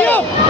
안 녕.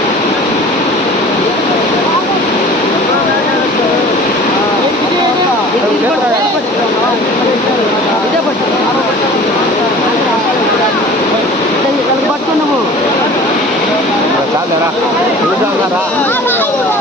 لا لا لا لا لا